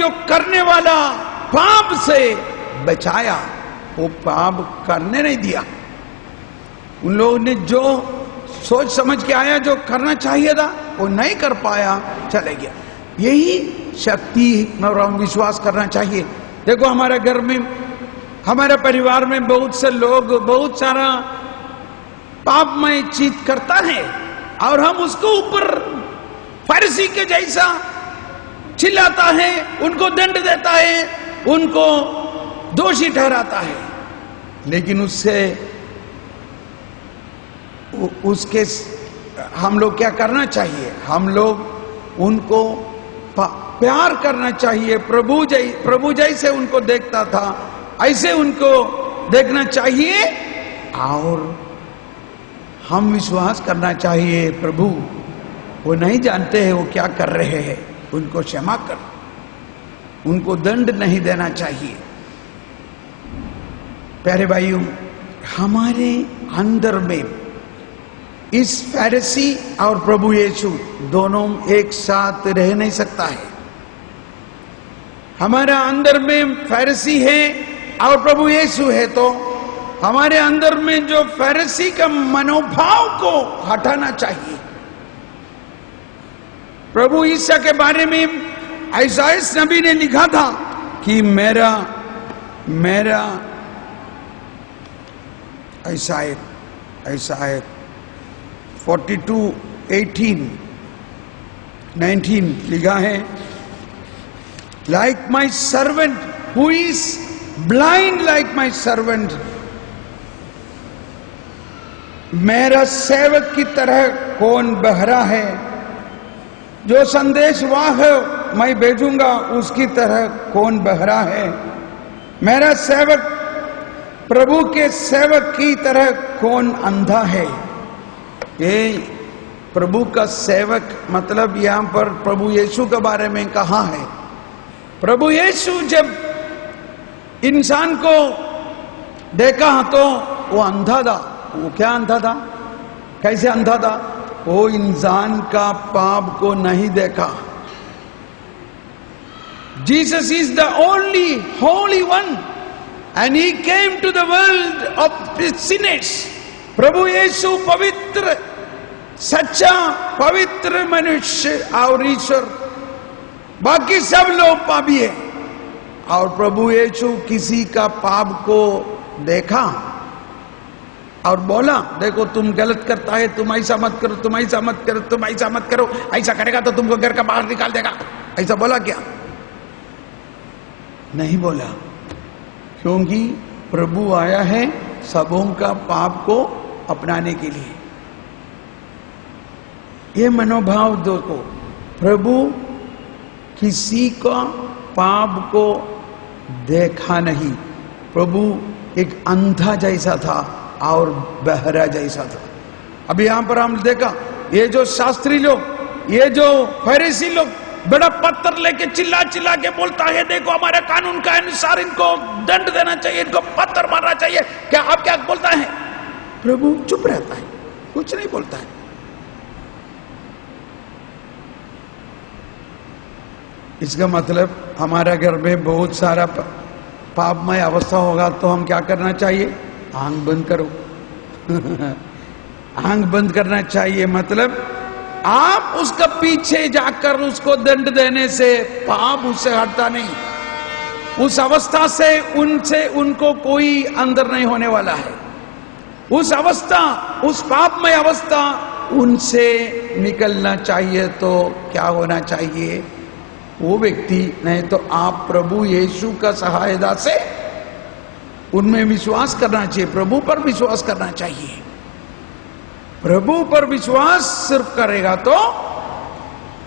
जो करने वाला पाप से बचाया, वो पाप करने नहीं दिया। उन लोगों ने जो सोच समझ के आया, जो करना चाहिए था वो नहीं कर पाया, चले गया। यही शक्ति और हम विश्वास करना चाहिए। देखो हमारे घर में, हमारे परिवार में बहुत से लोग बहुत सारा पापमय चीज करता है और हम उसको ऊपर फरीसी के जैसा चिल्लाता है, उनको दंड देता है, उनको दोषी ठहराता है। लेकिन उसके हम लोग क्या करना चाहिए? हम लोग उनको प्यार करना चाहिए। प्रभु जैसे उनको देखता था ऐसे उनको देखना चाहिए और हम विश्वास करना चाहिए प्रभु वो नहीं जानते हैं वो क्या कर रहे हैं, उनको क्षमा कर, उनको दंड नहीं देना चाहिए। प्यारे भाइयों, हमारे अंदर में इस फरीसी और प्रभु यीशु दोनों एक साथ रह नहीं सकता है। हमारे अंदर में फरीसी है और प्रभु यीशु है, तो हमारे अंदर में जो फरीसी का मनोभाव को हटाना चाहिए। प्रभु ईसा के बारे में इसायाह नबी ने लिखा था कि मेरा इसायाह 42:18-19 लिखा है, like my servant who is blind like my servant, मेरा सेवक की तरह कौन बहरा है, जो संदेशवाह मैं भेजूंगा उसकी तरह कौन बहरा है, मेरा सेवक प्रभु के सेवक की तरह कौन अंधा है। ये प्रभु का सेवक मतलब यहां पर प्रभु यीशु के बारे में कहा है। प्रभु यीशु जब इंसान को देखा तो वो अंधा था। वो क्या अंधा था? कैसे अंधा था? वो इंसान का पाप को नहीं देखा। Jesus is the only holy one and he came to the world of sinners. प्रभु यीशु पवित्र सच्चा पवित्र मनुष्य और ईश्वर, बाकी सब लोग पापी है। और प्रभु यीशु किसी का पाप को देखा और बोला, देखो तुम गलत करता है, तुम ऐसा मत करो, तुम ऐसा मत करो, तुम ऐसा मत करो, ऐसा करेगा तो तुमको घर का बाहर निकाल देगा। ऐसा बोला क्या? नहीं बोला, क्योंकि प्रभु आया है सबों का पाप को अपनाने के लिए। ये मनोभाव देखो, प्रभु किसी का पाप को देखा नहीं। प्रभु एक अंधा जैसा था और बहरा जैसा था। अभी यहां पर हम देखा, ये जो शास्त्री लोग, ये जो फरीसी लोग बड़ा पत्थर लेके चिल्ला चिल्ला के बोलता है, देखो हमारे कानून का अनुसार इनको दंड देना चाहिए, इनको पत्थर मारना चाहिए। क्या आप क्या बोलता है? प्रभु चुप रहता है, कुछ नहीं बोलता है। इसका मतलब हमारा घर में बहुत सारा पापमय अवस्था होगा तो हम क्या करना चाहिए? आंख बंद करो। आंख बंद करना चाहिए। मतलब आप उसका पीछे जाकर उसको दंड देने से पाप उससे हटता नहीं। उस अवस्था से उनको कोई अंदर नहीं होने वाला है। उस अवस्था, उस पापमय अवस्था उनसे निकलना चाहिए तो क्या होना चाहिए? वो व्यक्ति नहीं तो आप प्रभु यीशु का सहायता से उनमें विश्वास करना चाहिए। प्रभु पर विश्वास करना चाहिए। प्रभु पर विश्वास सिर्फ करेगा तो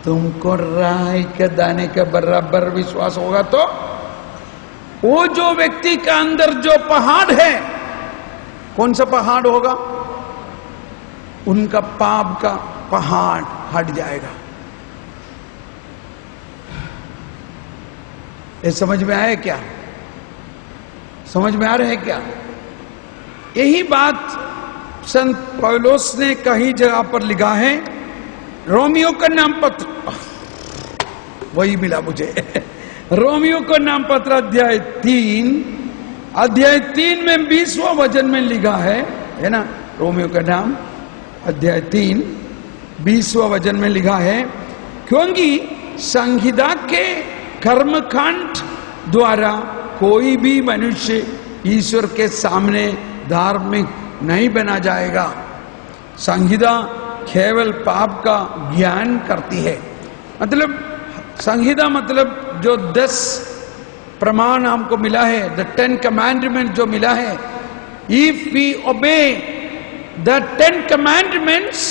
तुमको राई के दाने के बराबर विश्वास होगा तो वो जो व्यक्ति का अंदर जो पहाड़ है, कौन सा पहाड़ होगा? उनका पाप का पहाड़ हट जाएगा। ये समझ में आया क्या? समझ में आ रहे हैं क्या? यही बात संत पौलुस ने कई जगह पर लिखा है। रोमियो का नाम पत्र, वही मिला मुझे। रोमियो को नाम पत्र अध्याय 3 में 20वां वचन में लिखा है ना। रोमियो का नाम अध्याय 3 20वां वचन में लिखा है, क्योंकि संहिता के कर्मकांड द्वारा कोई भी मनुष्य ईश्वर के सामने धार्मिक नहीं बना जाएगा। संहिता केवल पाप का ज्ञान करती है। मतलब संहिता मतलब जो 10 प्रमाण हमको मिला है, द 10 कमांडमेंट जो मिला है, if we obey the 10 commandments,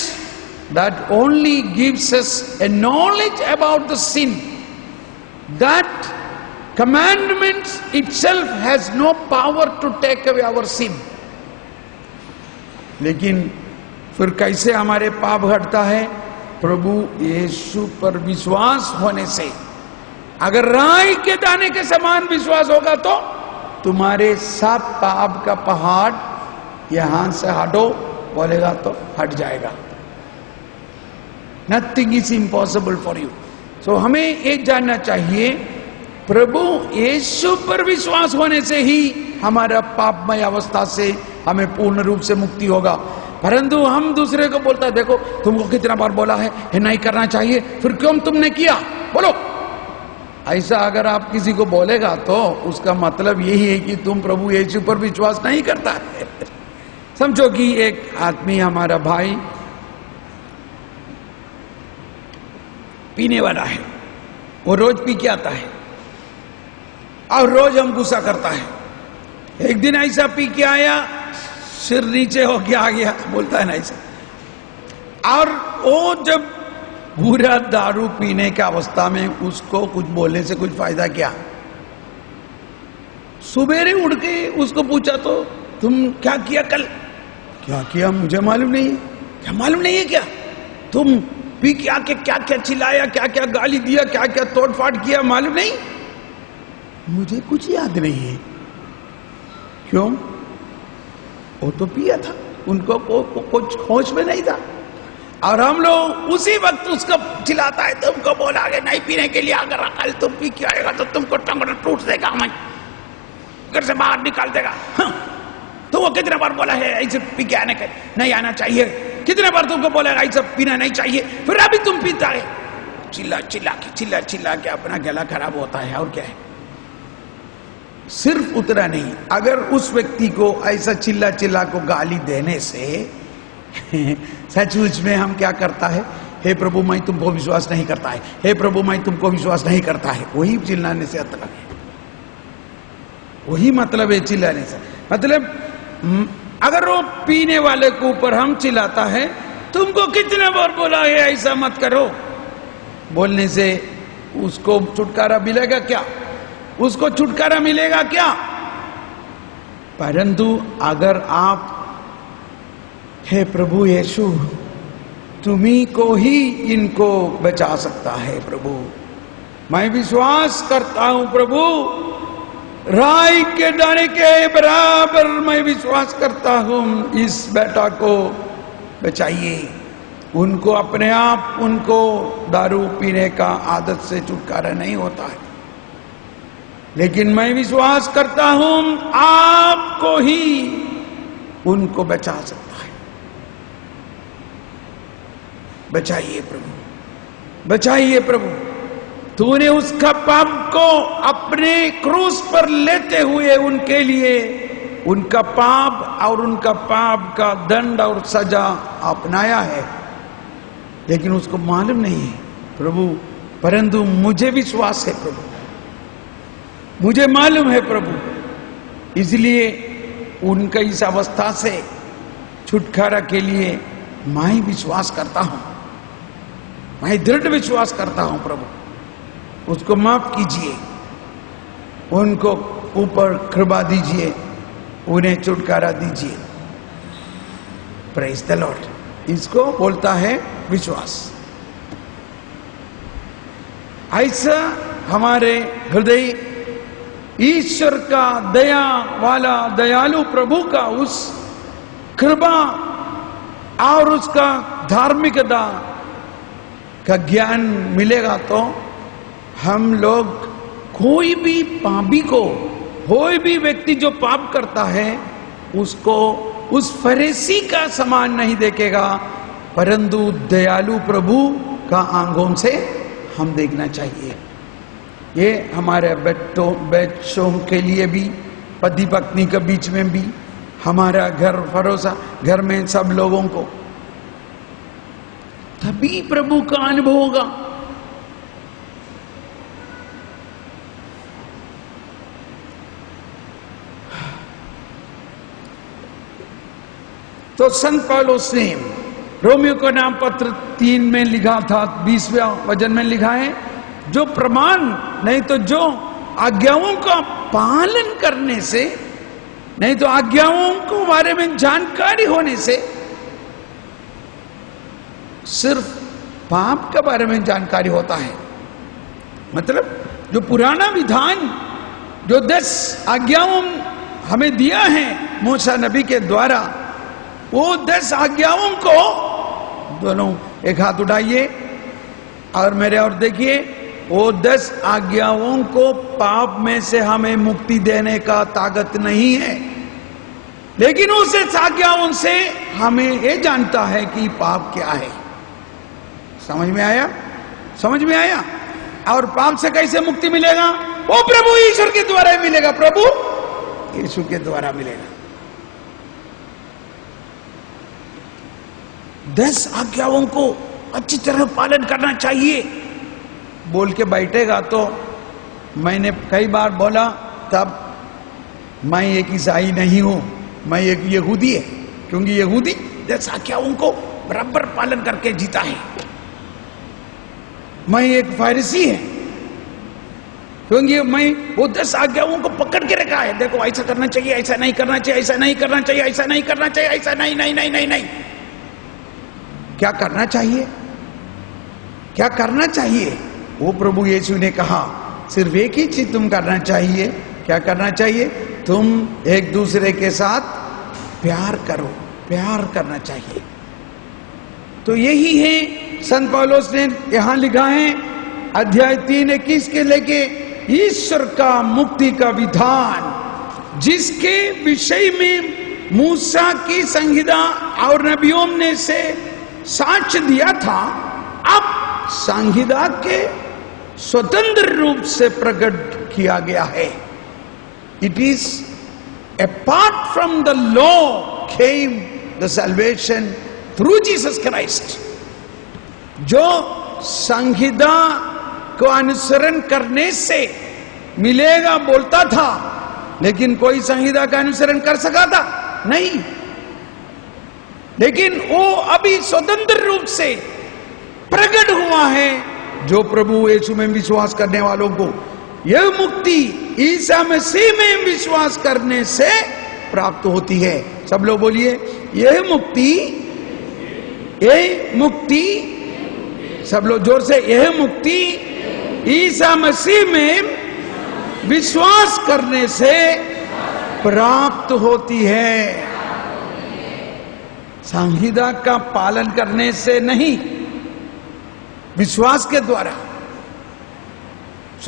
that only gives us a knowledge about the sin. That commandments itself has no power to take away our sin. लेकिन फिर कैसे हमारे पाप हटता है? प्रभु यीशु पर विश्वास होने से। अगर राई के दाने के समान विश्वास होगा तो तुम्हारे सब पाप का पहाड़ यहां से हटो बोलेगा तो हट जाएगा। Nothing is impossible for you. So हमें एक जानना चाहिए, प्रभु यीशु पर विश्वास होने से ही हमारा पापमय अवस्था से हमें पूर्ण रूप से मुक्ति होगा। परंतु हम दूसरे को बोलता है, देखो तुमको कितना बार बोला है नहीं करना चाहिए, फिर क्यों तुमने किया, बोलो। ऐसा अगर आप किसी को बोलेगा तो उसका मतलब यही है कि तुम प्रभु यीशु पर विश्वास नहीं करता है। समझो कि एक आदमी, हमारा भाई पीने वाला है, वो रोज पी के आता है और रोज हम गुस्सा करता है। एक दिन ऐसा पी के आया, सिर नीचे हो के आ गया, बोलता है ना ऐसा। और वो जब पूरा दारू पीने की अवस्था में उसको कुछ बोलने से कुछ फायदा क्या? सुबेरे उठ के उसको पूछा तो तुम क्या किया कल? क्या किया मुझे मालूम नहीं है। क्या मालूम नहीं है क्या? तुम पी के आके क्या क्या चिल्लाया, क्या क्या गाली दिया, क्या क्या तोड़फाड़ किया, मालूम नहीं? मुझे कुछ याद नहीं है। क्यों? वो तो पिया था, उनको कुछ होश में नहीं था। और हम लोग उसी वक्त उसको चिल्लाता है, तुमको बोला कि नहीं पीने के लिए, अगर कल तुम पी के आएगा तो तुमको टंगड़ टूट देगा, मैं घर से बाहर निकाल देगा। हाँ। तो वो कितने बार बोला है ऐसे पी के आने के नहीं आना चाहिए, कितने बार तुमको बोला ऐसा पीना नहीं चाहिए, फिर अभी तुम पीता है। चिल्ला चिल्ला के अपना गला खराब होता है। और क्या है? सिर्फ उतना नहीं, अगर उस व्यक्ति को ऐसा चिल्ला को गाली देने से सचमुच में हम क्या करता है, हे प्रभु मैं तुमको विश्वास नहीं करता है, हे प्रभु मैं तुमको विश्वास नहीं करता है, वही चिल्लाने से मतलब है, वही मतलब है चिल्लाने से। मतलब अगर वो पीने वाले के ऊपर हम चिल्लाता है, तुमको कितने बार बोला है ऐसा मत करो, बोलने से उसको छुटकारा मिलेगा क्या? उसको छुटकारा मिलेगा क्या? परंतु अगर आप, हे प्रभु यीशु तुम्ही को ही इनको बचा सकता है प्रभु, मैं विश्वास करता हूं प्रभु, राई के दाने के बराबर मैं विश्वास करता हूं, इस बेटा को बचाइए, उनको अपने आप, उनको दारू पीने का आदत से छुटकारा नहीं होता है, लेकिन मैं विश्वास करता हूं आपको ही उनको बचा सकता है। बचाइए प्रभु, बचाइए प्रभु। तूने उसका पाप को अपने क्रूस पर लेते हुए उनके लिए उनका पाप और उनका पाप का दंड और सजा अपनाया है, लेकिन उसको मालूम नहीं है प्रभु। परंतु मुझे विश्वास है प्रभु, मुझे मालूम है प्रभु, इसलिए उनका इस अवस्था से छुटकारा के लिए मैं विश्वास करता हूं, मैं दृढ़ विश्वास करता हूं प्रभु, उसको माफ कीजिए, उनको ऊपर कृपा दीजिए, उन्हें छुटकारा दीजिए। Praise the Lord. इसको बोलता है विश्वास। ऐसा हमारे हृदय ईश्वर का दया वाला दयालु प्रभु का उस कृपा और उसका धार्मिकता का ज्ञान मिलेगा तो हम लोग कोई भी पापी को, कोई भी व्यक्ति जो पाप करता है उसको उस फरीसी का समान नहीं देखेगा, परंतु दयालु प्रभु का आंखों से हम देखना चाहिए। ये हमारे बच्चों के लिए भी, पति पत्नी के बीच में भी, हमारा घर भरोसा, घर में सब लोगों को, तभी प्रभु का अनुभव होगा। तो संत पौलुस ने रोमियो को नाम पत्र 3 में लिखा था, 20वें वचन में लिखा है, जो प्रमाण नहीं तो जो आज्ञाओं का पालन करने से, नहीं तो आज्ञाओं को बारे में जानकारी होने से, सिर्फ पाप के बारे में जानकारी होता है। मतलब जो पुराना विधान, जो 10 आज्ञाओं हमें दिया है मूसा नबी के द्वारा, वो 10 आज्ञाओं को, दोनों एक हाथ उठाइए और मेरे और देखिए, वो 10 आज्ञाओं को पाप में से हमें मुक्ति देने का ताकत नहीं है, लेकिन उस आज्ञाओं से हमें ये जानता है कि पाप क्या है। समझ में आया? समझ में आया? और पाप से कैसे मुक्ति मिलेगा? वो प्रभु ईश्वर के द्वारा ही मिलेगा, प्रभु यीशु के द्वारा मिलेगा। 10 आज्ञाओं को अच्छी तरह पालन करना चाहिए बोल के बैठेगा तो, मैंने कई बार बोला तब, मैं एक ईसाई नहीं हूं, मैं एक यहूदी है, क्योंकि यहूदी 10 आज्ञाओं को बराबर पालन करके जीता है। मैं एक फारिसी है, क्योंकि मैं वो 10 आज्ञाओं को पकड़ के रखा है। देखो ऐसा करना चाहिए, ऐसा नहीं करना चाहिए, ऐसा नहीं करना चाहिए, ऐसा नहीं करना चाहिए, ऐसा नहीं नहीं नहीं नहीं नहीं। क्या करना चाहिए? क्या करना चाहिए? वो प्रभु यीशु ने कहा सिर्फ एक ही चीज तुम करना चाहिए। क्या करना चाहिए? तुम एक दूसरे के साथ प्यार करो, प्यार करना चाहिए। तो यही है संत पौलुस ने यहां लिखा है, अध्याय 3:21 के लेके, ईश्वर का मुक्ति का विधान, जिसके विषय में मूसा की संहिता और नबियों ने से साक्ष्य दिया था, अब संहिता के स्वतंत्र रूप से प्रकट किया गया है। It is apart from the law came the salvation through Jesus Christ. जो संहिता को अनुसरण करने से मिलेगा बोलता था, लेकिन कोई संहिता का अनुसरण कर सका था नहीं, लेकिन वो अभी स्वतंत्र रूप से प्रकट हुआ है। जो प्रभु यीशु में विश्वास करने वालों को यह मुक्ति ईसा मसीह में विश्वास करने से प्राप्त होती है। सब लोग बोलिए, यह मुक्ति, यह मुक्ति, सब लोग जोर से, यह मुक्ति ईसा मसीह में विश्वास करने से प्राप्त होती है, संहिता का पालन करने से नहीं, विश्वास के द्वारा।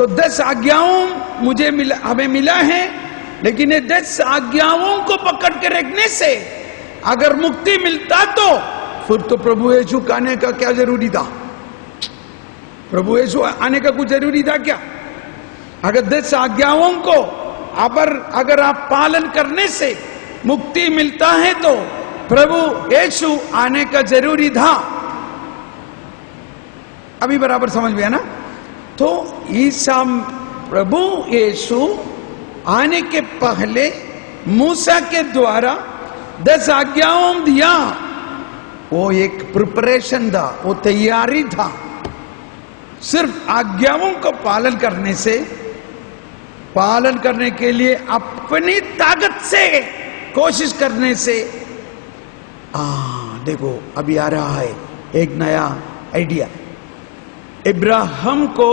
10 आज्ञाओं मुझे मिला, हमें मिला है, लेकिन ये 10 आज्ञाओं को पकड़ के रखने से अगर मुक्ति मिलता तो फिर तो प्रभु यीशु आने का क्या जरूरी था? प्रभु यीशु आने का कुछ जरूरी था क्या? अगर 10 आज्ञाओं को अगर आप पालन करने से मुक्ति मिलता है तो प्रभु यीशु आने का जरूरी था। अभी बराबर समझ में है ना? तो ईसा प्रभु यीशु आने के पहले मूसा के द्वारा 10 आज्ञाओं दिया, वो एक प्रिपरेशन था, वो तैयारी था। सिर्फ आज्ञाओं को पालन करने से, पालन करने के लिए अपनी ताकत से कोशिश करने से, देखो अभी आ रहा है एक नया आइडिया। इब्राहिम को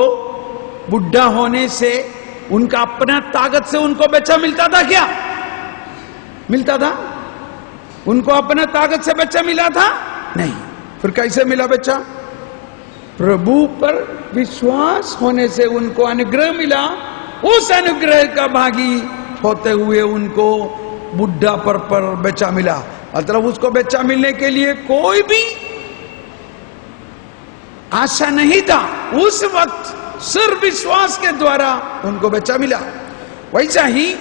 बुढ़ा होने से उनका अपना ताकत से उनको बच्चा मिलता था क्या? मिलता था? उनको अपना ताकत से बच्चा मिला था? नहीं। फिर कैसे मिला बच्चा? प्रभु पर विश्वास होने से उनको अनुग्रह मिला उस अनुग्रह का भागी होते हुए उनको बुढ़ापन पर बच्चा मिला। मतलब उसको बच्चा मिलने के लिए कोई भी आशा नहीं था, उस वक्त सिर्फ विश्वास के द्वारा उनको बच्चा मिला। वैसा ही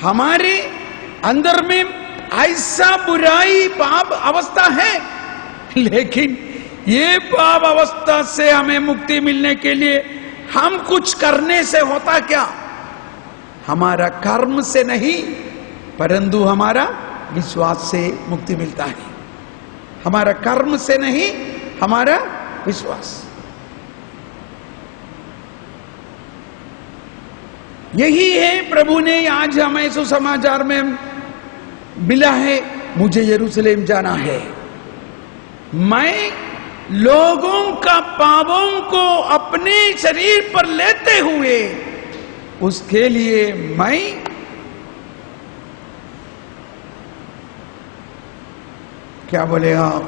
हमारे अंदर में ऐसा बुराई पाप अवस्था है, लेकिन ये पाप अवस्था से हमें मुक्ति मिलने के लिए हम कुछ करने से होता क्या? हमारा कर्म से नहीं, परंतु हमारा विश्वास से मुक्ति मिलता है। हमारा कर्म से नहीं, हमारा विश्वास। यही है प्रभु ने आज हमें सुसमाचार में मिला है, मुझे यरूशलेम जाना है, मैं लोगों का पापों को अपने शरीर पर लेते हुए उसके लिए मैं क्या बोलेगा,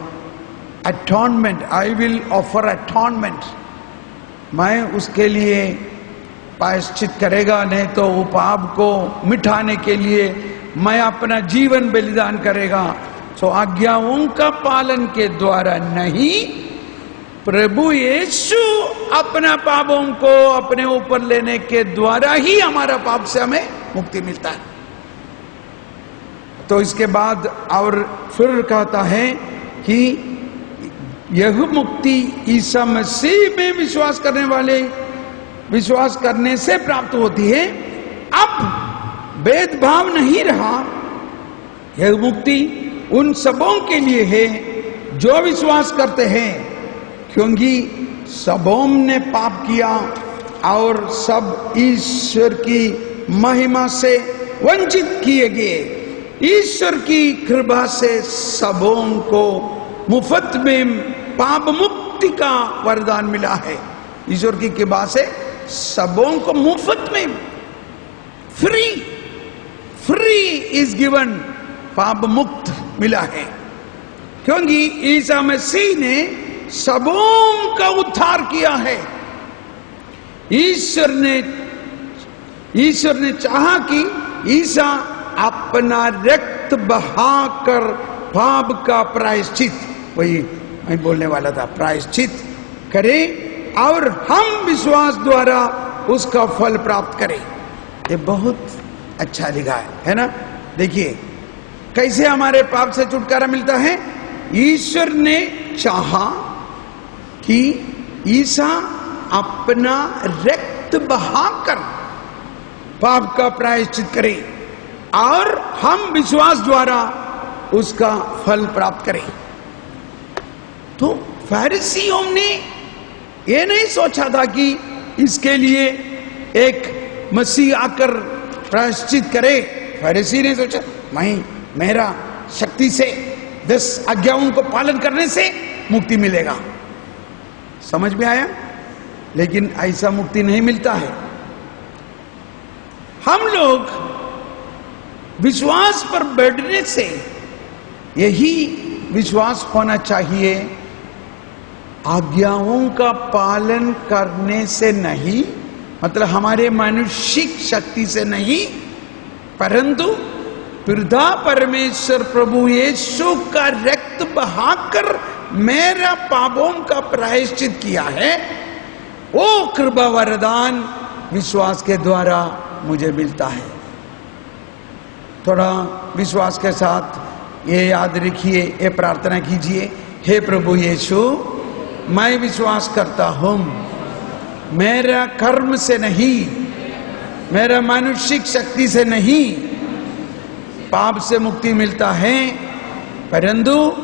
अटॉनमेंट, आई विल ऑफर अटॉनमेंट, मैं उसके लिए प्रायश्चित करेगा, नहीं तो वो पाप को मिटाने के लिए मैं अपना जीवन बलिदान करेगा। सो आज्ञाओं का पालन के द्वारा नहीं, प्रभु यीशु अपना पापों को अपने ऊपर लेने के द्वारा ही हमारा पाप से हमें मुक्ति मिलता है। तो इसके बाद और फिर कहता है कि यह मुक्ति ईसा मसीह में विश्वास करने से प्राप्त होती है। अब भेदभाव नहीं रहा, यह मुक्ति उन सबों के लिए है जो विश्वास करते हैं, क्योंकि सबों ने पाप किया और सब ईश्वर की महिमा से वंचित किए गए। ईश्वर की कृपा से सबों को मुफ्त में पाप मुक्ति का वरदान मिला है। ईश्वर की कृपा से सबों को मुफ्त में, फ्री इज गिवन, पाप मुक्त मिला है, क्योंकि ईसा मसीह ने सबों का उद्धार किया है। ईश्वर ने चाहा कि ईसा अपना रक्त बहाकर पाप का प्रायश्चित, वही मैं बोलने वाला था, प्रायश्चित करे और हम विश्वास द्वारा उसका फल प्राप्त करें। ये बहुत अच्छा लिखा है ना। देखिए कैसे हमारे पाप से छुटकारा मिलता है। ईश्वर ने चाहा कि ईसा अपना रक्त बहाकर पाप का प्रायश्चित करे और हम विश्वास द्वारा उसका फल प्राप्त करें। तो फरीसियों ने ये नहीं सोचा था कि इसके लिए एक मसीह आकर प्रायश्चित करे। फरीसी ने सोचा मेरा शक्ति से 10 आज्ञाओं को पालन करने से मुक्ति मिलेगा। समझ में आया? लेकिन ऐसा मुक्ति नहीं मिलता है। हम लोग विश्वास पर बढ़ने से यही विश्वास होना चाहिए, आज्ञाओं का पालन करने से नहीं, मतलब हमारे मानुषिक शक्ति से नहीं, परंतु पिता परमेश्वर प्रभु यीशु का रक्त बहाकर मेरा पापों का प्रायश्चित किया है, वो कृपा वरदान विश्वास के द्वारा मुझे मिलता है। थोड़ा विश्वास के साथ ये याद रखिए, ये प्रार्थना कीजिए, हे प्रभु यीशु, मैं विश्वास करता हूं, मेरा कर्म से नहीं, मेरा मानुषिक शक्ति से नहीं पाप से मुक्ति मिलता है, परंतु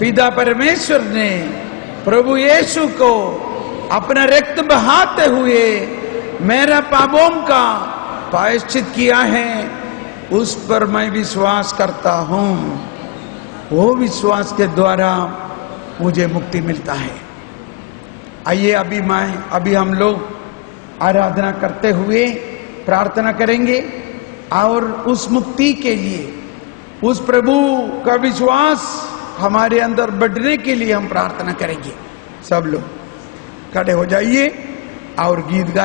पिता परमेश्वर ने प्रभु यीशु को अपना रक्त बहाते हुए मेरा पापों का प्रायश्चित किया है, उस पर मैं विश्वास करता हूं। वो विश्वास के द्वारा मुझे मुक्ति मिलता है। आइए अभी हम लोग आराधना करते हुए प्रार्थना करेंगे और उस मुक्ति के लिए, उस प्रभु का विश्वास हमारे अंदर बढ़ने के लिए हम प्रार्थना करेंगे। सब लोग खड़े हो जाइए और गीत गाएं।